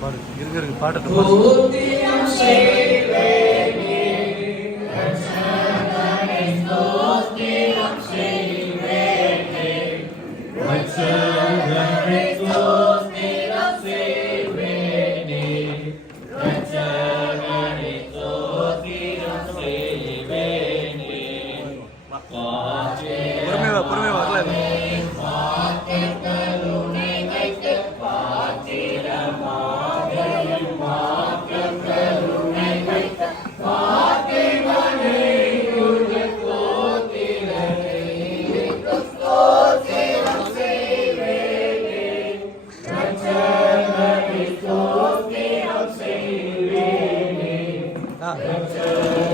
பாடு இருக்கு இருக்கு. பொறுமையா பொறுமையா Yeah.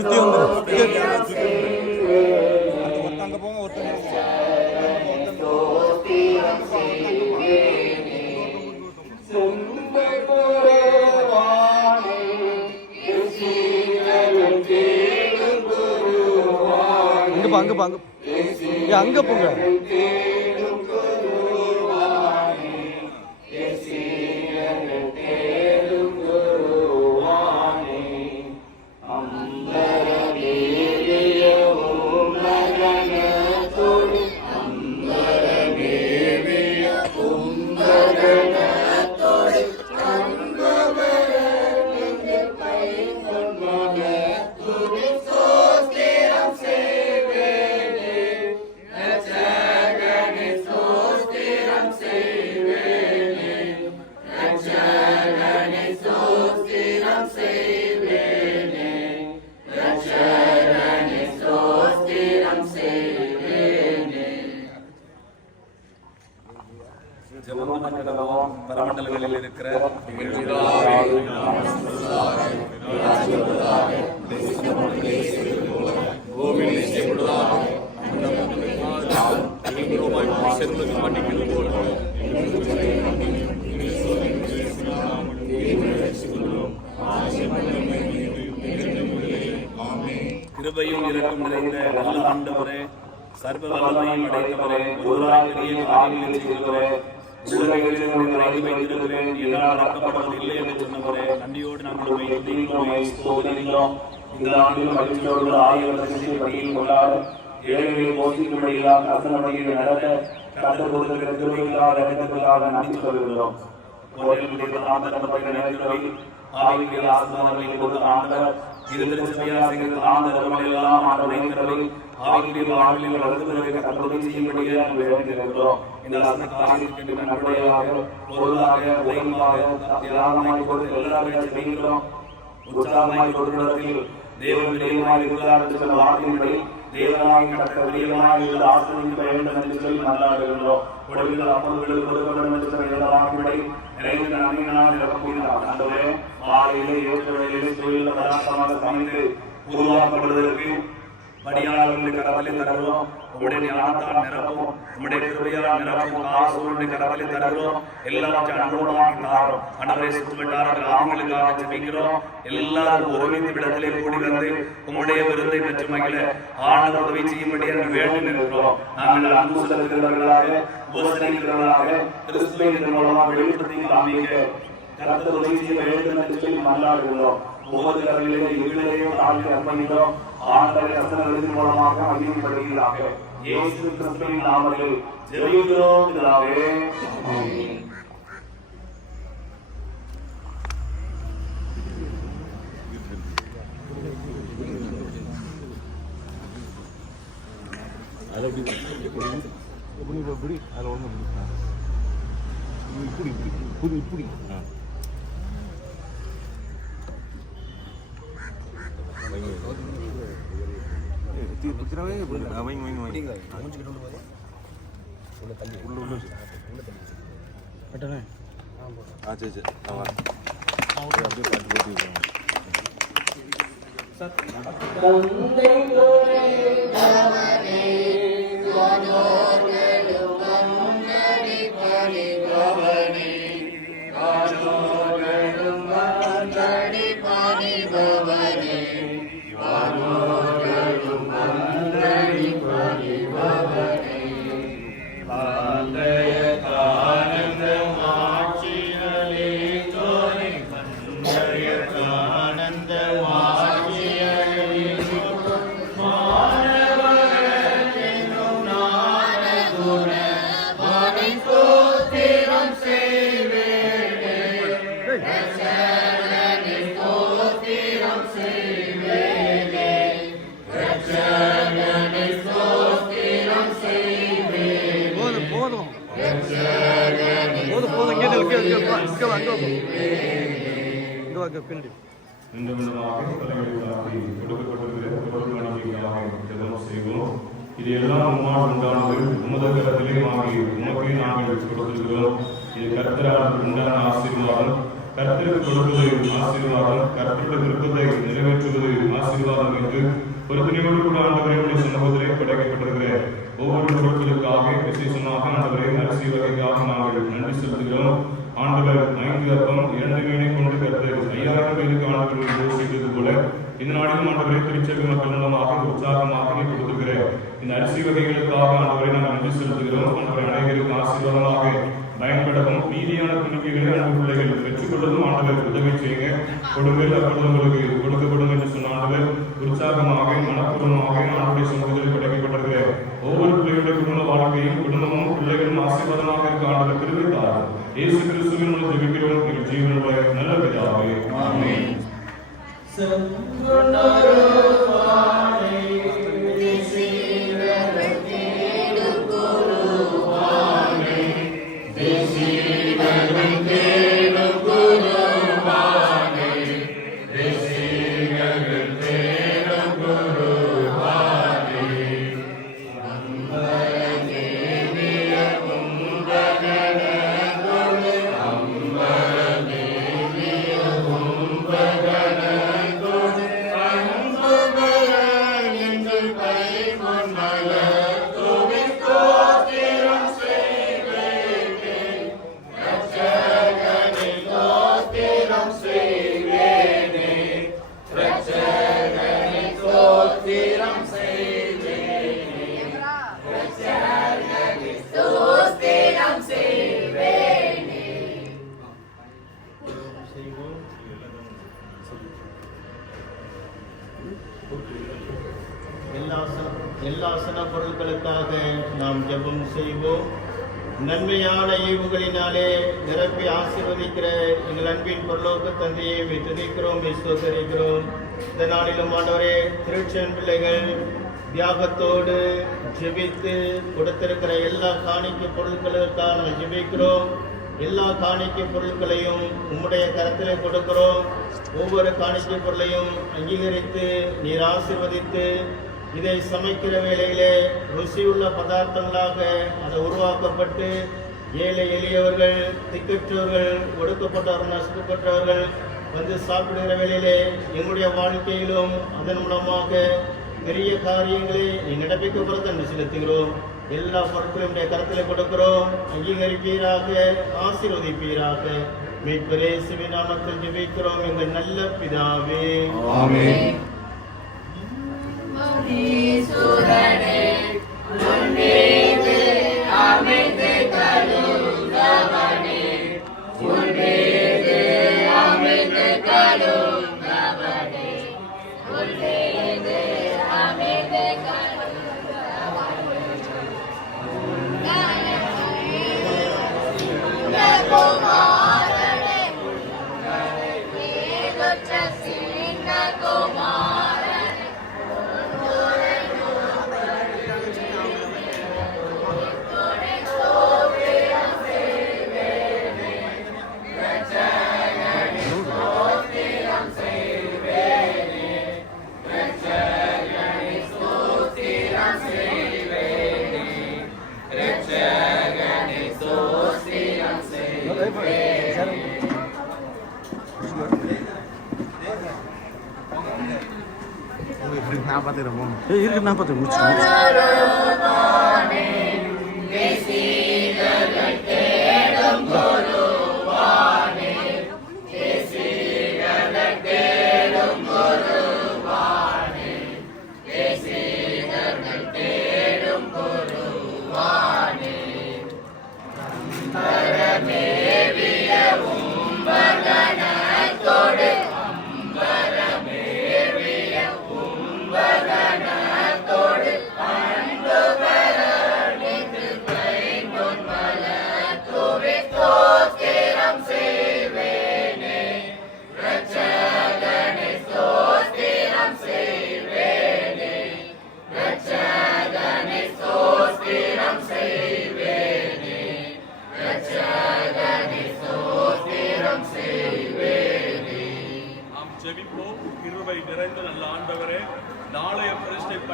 அப்படியே சுத்தி வந்துடும் அங்க போங்க ஒருத்தங்க அங்க போங்க அங்க போங்க. Father. இருக்கிற கிருபையும் இரக்கம் நிறைந்த நல்ல ஆண்டவரே சர்வ வல்லமையும் அடைந்தவரே ஒருவராய் பெரிய காரியங்களை செய்தவரே உலகில் உங்களை மறைந்து வைத்திருக்கிறேன் என்னால் நடக்கப்படுவது என்று சொன்னவரே நன்றியோடு நாங்கள் உண்மை துதிக்கிறோம் இந்த ஆண்டிலும் மகிழ்ச்சியோடு ஆயிரம் பட்டியல் கொள்ளாத ஏழைகளை போஷிக்கும்படியாக நடத்த கொடுக்கிற நன்றி சொல்கிறோம் ஆவிகள் ஆண்டவர் எல்லாம் ஆவிகளுடைய வாழ்வில் வளர்ந்து கற்பனை செய்யும்படியாக வேண்டியிருக்கிறோம் இந்த அசன நன்மையாக பொருளாக உயர்வாக தியாகமாய் கொடுத்து எல்லாரும் செய்கிறோம் உற்சாகமாய் கொடுக்கிறதில் தேவன் பிரியமாய் இருக்கிறார் என்று சொல்ல தேவனாய் ஆசிரியர் வேண்டும் என்று சொல்லி அப்பொழுது கொடுக்க வேண்டும் என்று சொல்ல நன்மையினால் மாலையிலே பதார்த்தமாக சமைத்து உருவாக்கப்படுவதற்கு படியாளர்களுக்கு கடவுளை தருகிறோம் உங்களுடைய ஞானத்தால் நிரப்பும் உங்களுடைய கிருபையால் நிரப்பும் தருகிறோம் எல்லாவற்றையும் தாரும் ஆண்களுக்காக ஜெபிக்கிறோம். எல்லாரும் ஒருமித்த விடத்திலே கூடி வந்து உங்களுடைய விருந்தை பெற்று மகிழ. ஆனந்த உதவி செய்யும்படி என்று வேண்டி நிற்கிறோம். நாங்கள் அன்பு செலுத்துகிறவர்களாக உபசரிக்கிறவர்களாக கிறிஸ்துவின் மூலமாக வெளிப்படுத்தி காமிக்க கருத்து உதவி செய்ய வேண்டும் என்று சொல்லி முகதுகளிலே வீடுகளையும் தாழ்த்தி அர்ப்பணிக்கிறோம் ஆண்களை அசனங்களின் மூலமாக அழியும் படுகிறார்கள் இயேசு கிறிஸ்துவின் நாமத்தில் ஜெயிக்கிறோம் பிதாவே. இப்படி இப்படி இப்படி இப்படி அதில் ஒன்று இப்படி இப்படி இப்படி இப்படி ஆ வைங்க வைங்க வைங்க உள்ள உள்ள ஆ சரி சரி ஆ அப்படியே போட்டு ஜெபம் செய்வோம் இது எல்லாம் உம்மால் உண்டானது உமது கரத்திலே வாங்கி உமக்கே நாங்கள் கொடுத்திருக்கிறோம். இது கர்த்தரால் உண்டான ஆசீர்வாதம். கர்த்தருக்கு கொடுப்பது ஆசீர்வாதம். கர்த்தருடைய விருப்பத்தை நிறைவேற்றுவது ஆசீர்வாதம் என்று ஒரு துணிவோடு கூட ஆண்டவரையுடைய சமூகத்திலே படைக்கப்பட்டிருக்கிற ஒவ்வொரு பொருட்களுக்காக விசேஷமாக ஆண்டவரை அரிசி வகைக்காக நாங்கள் நன்றி செலுத்துகிறோம். பேருக்கு ஆண்டவர்கள் போல இந்த நாளிலும் ஆண்டவரை திருச்சபை மக்கள் மூலமாக உற்சாகமாக கொடுத்துக்கிறேன் இந்த அரிசி வகைகளுக்காக ஆண்டவரை நாங்கள் நன்றி செலுத்துகிறோம். ஆண்டவரை அனைவருக்கும் ஆசீர்வாதமாக பயன்படவும் மீதியான துணிக்கைகளை அன்பு பிள்ளைகள் பெற்றுக்கொள்ளதும் ஆண்டவர் உதவி செய்யுங்க. கொடுங்கள் அப்பொழுது உங்களுக்கு கொடுக்கப்படும் என்று சொன்ன ஆண்டவர் உற்சாகமாக são எல்லா எல்லா சன பொருட்களுக்காக நாம் ஜெபம் செய்வோம். நன்மையான ஈவுகளினாலே நிரப்பி ஆசீர்வதிக்கிற எங்கள் அன்பின் பொருளோக்கு தந்தையை துதிக்கிறோம் விசுவசரிக்கிறோம் இந்த நாளிலும் ஆண்டவரே திருச்சன் பிள்ளைகள் தியாகத்தோடு ஜெபித்து கொடுத்திருக்கிற எல்லா காணிக்க பொருட்களுக்காக நாங்கள் ஜெபிக்கிறோம். எல்லா காணிக்கை பொருட்களையும் உம்முடைய கரத்தில் கொடுக்கிறோம். ஒவ்வொரு காணிக்கை பொருளையும் அங்கீகரித்து நீர் ஆசிர்வதித்து இதை சமைக்கிற வேளையிலே ருசியுள்ள பதார்த்தங்களாக அது உருவாக்கப்பட்டு ஏழை எளியவர்கள் திக்கற்றவர்கள் ஒடுக்கப்பட்டவர்கள் நசுக்கப்பட்டவர்கள் வந்து சாப்பிடுகிற வேளையிலே எங்களுடைய வாழ்க்கையிலும் அதன் மூலமாக பெரிய காரியங்களை நீ நடப்பிக்க பொறுத்து செலுத்துகிறோம். எல்லா பொருட்களையும் உடைய கருத்தில் கொடுக்கிறோம். அங்கீகரிப்பீராக ஆசீர்வதிப்பீராக. மீட்பரே சிவி நாமத்தில் ஜெபிக்கிறோம். எங்கள் நல்ல பிதாவே. ஆமென். மணீசுரனே உன்மீது அமைந்து கழுந்தவனே உன்மீது அமைந்து கழுந்தவனே நான் பார்த்துக்கிறேன் ஏய் இருக்கு நான் பார்த்து முடிச்சு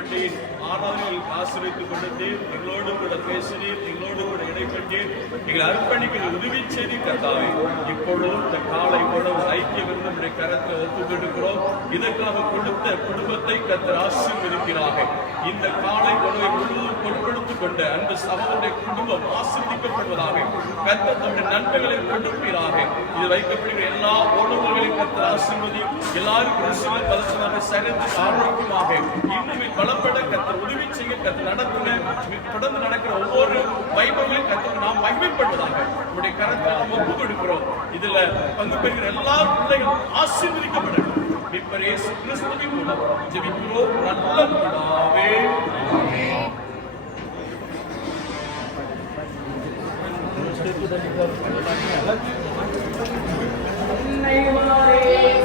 பிரதிஷ்டை பண்டிகையின் ஆராதனையில் ஆசிரியத்துக் கொண்டீர் எங்களோடு கூட பேசினீர் எங்களோடு கூட இடைப்பட்டீர் எங்களை அர்ப்பணிக்கிற உதவி செய்தி கர்த்தாவே இப்பொழுதும் இந்த காலை உணவு ஐக்கியம் இருந்து நம்முடைய கரத்தை ஒப்புக் இதற்காக கொடுத்த குடும்பத்தை கத்தர் ஆசீர்வதிக்கிறார்கள். இந்த காலை உணவை முழுவதும் பொருட்படுத்திக் கொண்ட அன்பு சகோதரனுடைய குடும்பம் ஆசீர்வதிக்கப்படுவதாக கத்தர் தம்முடைய நன்மைகளை கொடுப்பீராக இது வைக்கப்படுகிற எல்லா உணவுகளையும் கத்தர் ஆசீர்வதி எல்லாரும் ருசிகள் பலசமாக சரிந்து ஆரோக்கியமாக இன்னும் பலப்பட கத்தர் உதவி செய்ய கத்தர் நடத்துங்க. தொடர்ந்து நடக்கிற ஒவ்வொரு வைபவங்களையும் கத்தர் நாம் மகிமைப்படுவதாக உடைய கரத்தில் நாம் ஒப்பு கொடுக்கிறோம். இதுல பங்கு பெறுகிற எல்லா பிள்ளைகளும் ஆசீர்வதிக்கப்படட்டும். மீட்பர் இயேசு கிறிஸ்துவின் மூலம் ஜெபிக்கிறோம். நல்ல பிதாவே. Amen.